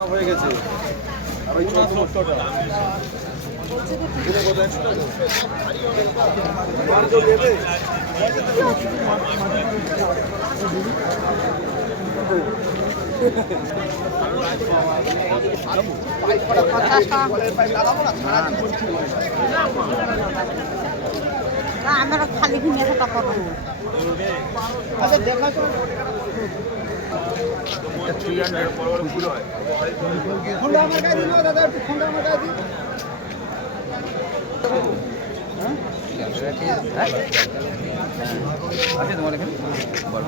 হয়ে গেছে আর ওই ছোটটা এটা কত 100 টাকা মার্জো দেবে আমরা খালি কিনে টাকা পাবো আচ্ছা দেখা তো 300 বড় বড় ফুল হয় ফোনটা আমার কাছে দিও দাদা একটু ফোনটা আমার কাছে দিও হ্যাঁ আছে তোমার এখানে বড়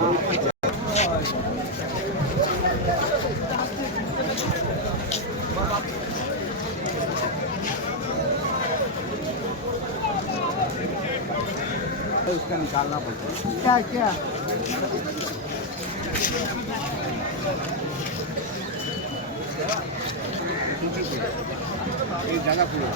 उसका निकालना पड़ता है क्या क्या ये जगह पूरा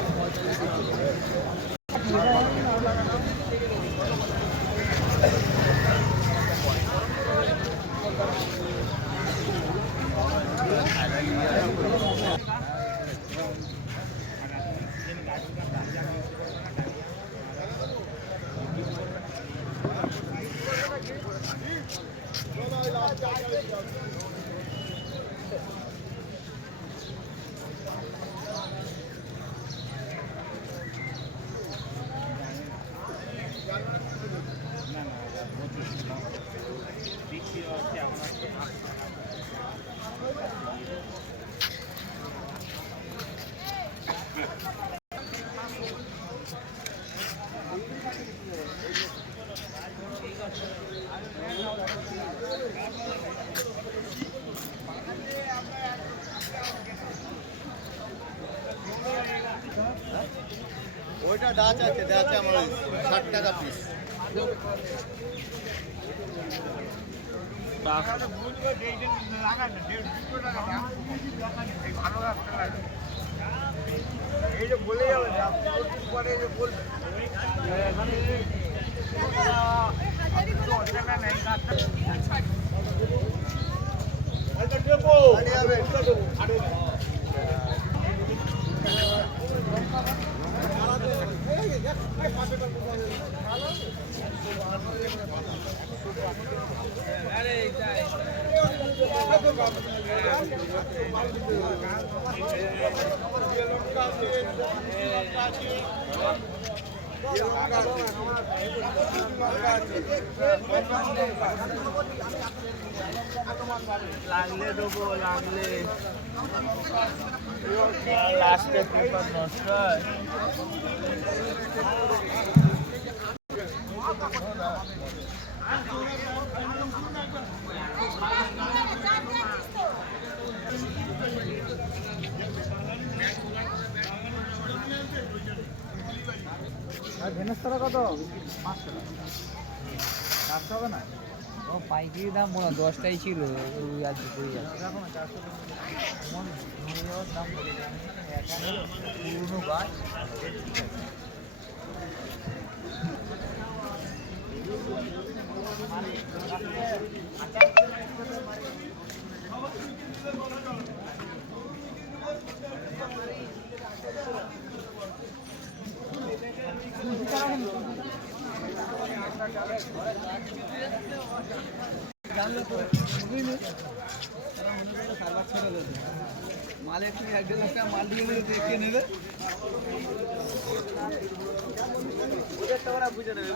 ওইটা দাঁত আছে আমার 60 টাকা পিস এই যে বলে যাবে পরে যে বলবে লাগলে দেবো লাগলে লাস্টে পেপার নষ্ট হয় ভেনেস্তরা কত 500 টাকা 400 হবে না ও পাইকারি দাম মনে 10টাই ছিল ওই আজ পড়ে যাচ্ছে দেখো না 400 মন ধরে যাওয়ার দাম এখানে পুরনো গাছ মাল একটু 1.5 লাখ টাকা মাল দিয়ে দেখে নেবে বুঝে নেবে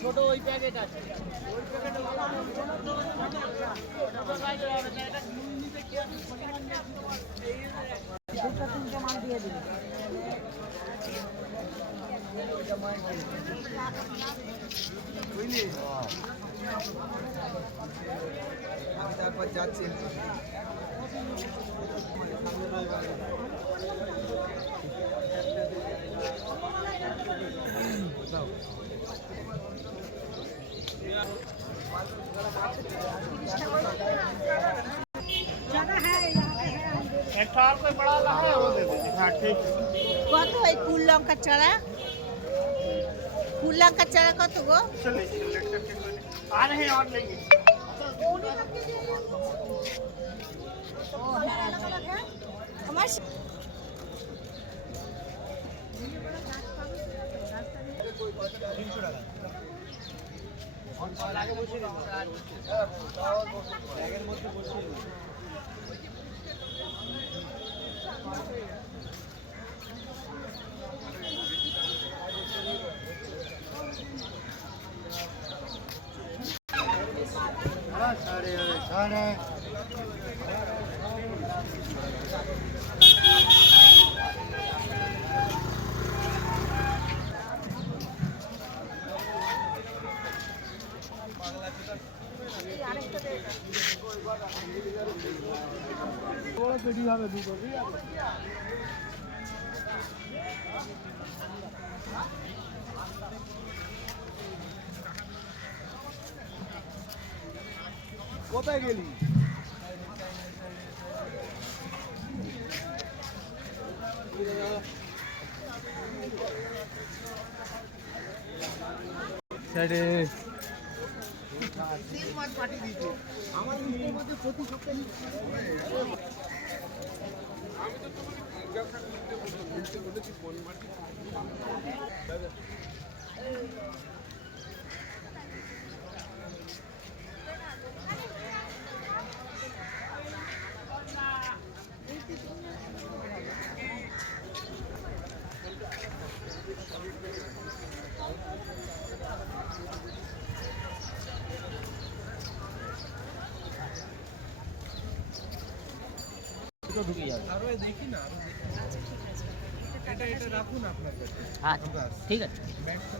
ছোট ওই প্যাকেট আছে বুঝলি আমি তারপর যাচ্ছি কত ওই ফুল লঙ্কার চারা? ফুল লঙ্কার চারা কত গো? ও হ্যাঁ হ্যাঁ। আমার কোথায় গেলি? ঢুকে যাবে। আরো দেখি না, আরো দেখি। এটা রাখুন আপনার কাছে। আচ্ছা ঠিক আছে। ম্যাক্স